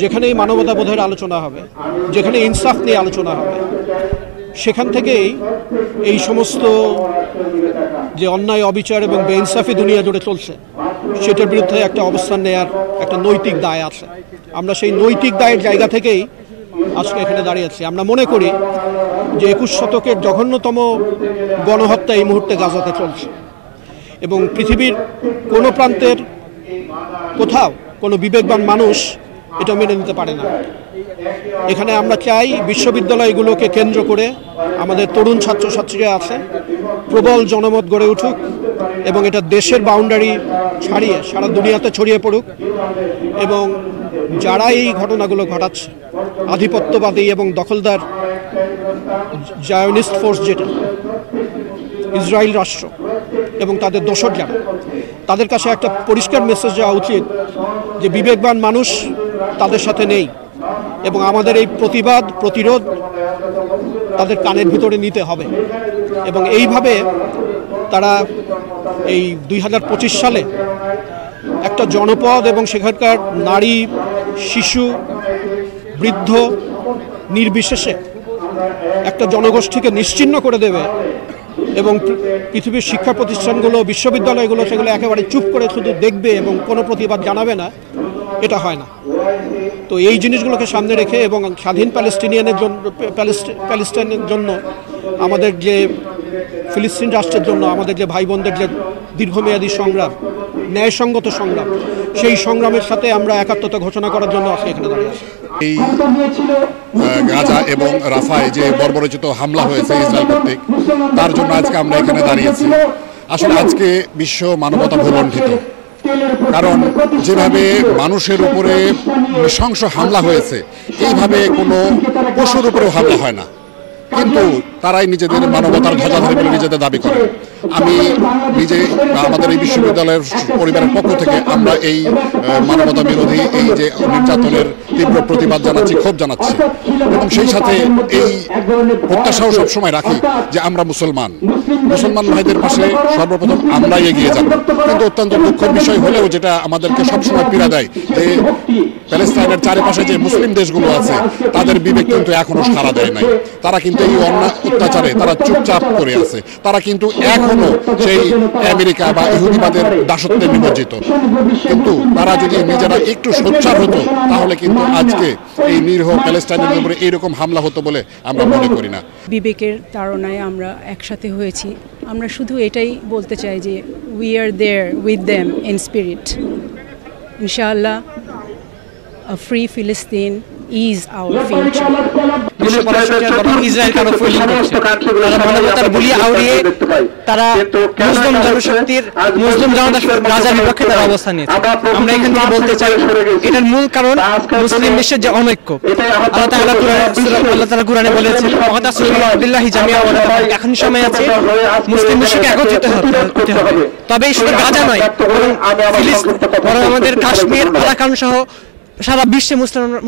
যেখানে মানবতাবোধের আলোচনা হবে, যেখানে ইনসাফ নিয়ে আলোচনা হবে, সেখান থেকেই এই সমস্ত যে অন্যায়, অবিচার এবং বেইনসাফি দুনিয়া জুড়ে চলছে সেটার বিরুদ্ধে একটা অবস্থান নেওয়ার একটা নৈতিক দায় আছে। আমরা সেই নৈতিক দায়ের জায়গা থেকেই আজকে এখানে দাঁড়িয়েছি। আমরা মনে করি যে 21 শতকের জঘন্যতম গণহত্যা এই মুহূর্তে গাজাতে চলছে এবং পৃথিবীর কোনো প্রান্তের কোথাও কোনো বিবেকবান মানুষ এটা মেনে নিতে পারে না। এখানে আমরা চাই বিশ্ববিদ্যালয়গুলোকে কেন্দ্র করে আমাদের তরুণ ছাত্রছাত্রীরা আছে, প্রবল জনমত গড়ে উঠুক এবং এটা দেশের বাউন্ডারি ছাড়িয়ে সারা দুনিয়াতে ছড়িয়ে পড়ুক এবং যারা এই ঘটনাগুলো ঘটাচ্ছে, আধিপত্যবাদী এবং দখলদার জায়নিস্ট ফোর্স যেটা ইসরায়েল রাষ্ট্র এবং তাদের দোসর যারা, তাদের কাছে একটা পরিষ্কার মেসেজ দেওয়া উচিত যে বিবেকবান মানুষ তাদের সাথে নেই এবং আমাদের এই প্রতিবাদ, প্রতিরোধ তাদের কানের ভিতরে নিতে হবে এবং এইভাবে তারা এই 2025 সালে একটা জনপদ এবং সেখানকার নারী, শিশু, বৃদ্ধ নির্বিশেষে একটা জনগোষ্ঠীকে নিশ্চিহ্ন করে দেবে এবং পৃথিবীর শিক্ষা প্রতিষ্ঠানগুলো, বিশ্ববিদ্যালয়গুলো সেগুলো একেবারে চুপ করে শুধু দেখবে এবং কোনো প্রতিবাদ জানাবে না, এটা হয় না। তো এই জিনিসগুলোকে সামনে রেখে এবং স্বাধীন প্যালেস্টাইনের জন্য আমাদের যে ফিলিস্তিন রাষ্ট্রের জন্য আমাদের যে ভাই বোনদের যে দীর্ঘমেয়াদী সংগ্রাম, ন্যায়সঙ্গত সংগ্রাম, সেই সংগ্রামের সাথে আমরা একাত্মতা ঘোষণা করার জন্য আজকে এখানে দাঁড়িয়ে আছি। এই গাজা এবং রাফায় যে বর্বরোচিত হামলা হয়েছে ইসরায়েল কর্তৃক, তার জন্য আজকে আমরা এখানে দাঁড়িয়েছি। আসলে আজকে বিশ্ব মানবতা ভূলণ্ঠিত, কারণ যেভাবে মানুষের উপরে নৃশংস হামলা হয়েছে এইভাবে কোনো পশুর উপরেও হামলা হয় না, কিন্তু তারাই নিজেদের মানবতার ধ্বজাধারী বলে নিজেদের দাবি করে। আমি নিজে আমাদের এই বিশ্ববিদ্যালয়ের পরিবারের পক্ষ থেকে আমরা এই মানবতা বিরোধী এই যে নির্যাতনের তীব্র প্রতিবাদ জানাচ্ছি, ক্ষোভ জানাচ্ছি এবং সেই সাথে এই প্রত্যাশাও সবসময় রাখি যে আমরা মুসলমান ভাইদের পাশে সর্বপ্রথম আমরাই এগিয়ে যাব। কিন্তু অত্যন্ত দুঃখের বিষয় হলেও যেটা আমাদেরকে সবসময় পীড়া দেয় যে প্যালেস্টাইনের চারিপাশে যে মুসলিম দেশগুলো আছে তাদের বিবেক কিন্তু এখনো সাড়া দেয় নাই। তারা কিন্তু এই অন্যায় অত্যাচারে তারা চুপচাপ করে আছে, তারা কিন্তু এখনো সেই আমেরিকা বা ইহুদিবাদের দাসত্বে নিমজ্জিত। কিন্তু তারা যদি নিজেরা একটু সোচ্চার হতো তাহলে কিন্তু আজকে এই নিরীহ প্যালেস্টাইনের উপরে এইরকম হামলা হতো বলে আমরা মনে করি না। বিবেকের তাড়নায় আমরা একসাথে হয়েছি। আমরা শুধু এটাই বলতে চাই যে we are there with them in spirit. ইনশাআল্লাহ a free Palestine is our future. Israel কেন ফিলিং করছে? তারা মানবতার বুলি আউড়িয়ে তারা মুসলিম জনশক্তির, মুসলিম জনতার রাজার বিপক্ষে তারা অবস্থান নিয়েছে। আমরা এখান থেকে বলতে চাই এটার মূল কারণ মুসলিম বিশ্বের যে অনৈক্য। আল্লাহ তাআলা কুরআনে বলেছেন এখন সময় আছে মুসলিম বিশ্বকে একত্রিত হতে হবে। তবে শুধু গাজা নয়, বরং আমাদের কাশ্মীর, আরাকান সহ সারা বিশ্বে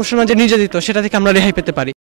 মুসলমান যে নির্যাতিত সেটা থেকে আমরা রেহাই পেতে পারি।